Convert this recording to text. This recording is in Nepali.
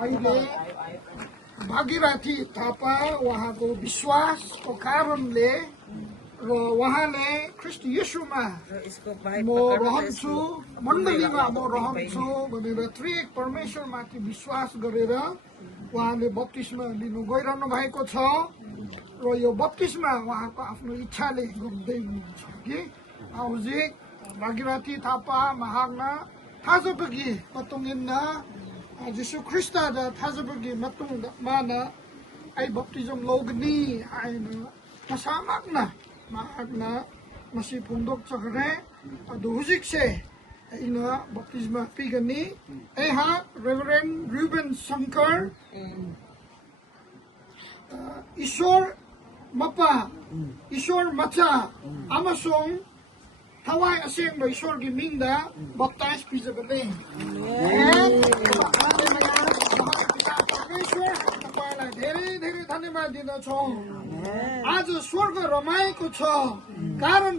अहिले भागीरथी थापा उहाँको विश्वासको कारणले र उहाँले ख्रीष्ट येशूमा म रहन्छु मण्डलीमा म रहन्छु भनेर त्रिएक परमेश्वरमाथि विश्वास गरेर उहाँले बप्तिस्मा लिनु गइरहनु भएको छ र यो बप्तिस्मा उहाँको आफ्नो इच्छाले गर्दै हुनुहुन्छ कि hꯧ직 भागीरथी थापा महागना थाजबगी पतुङिन्ना Yesu Krista da tazabagi matung mana ay baptism logni ay kasamak na maagna masipundok sa kare aduhusik se ay na baptisma pigani ay ha Reverend Ruben Shankar Ishor Mapa Ishor Macha Amasong Hawaii asing ba Ishor Giminda baptize pisabali धेरै धेरै धन्यवाद दिदछौँ आज स्वर्ग रमाएको छ कारण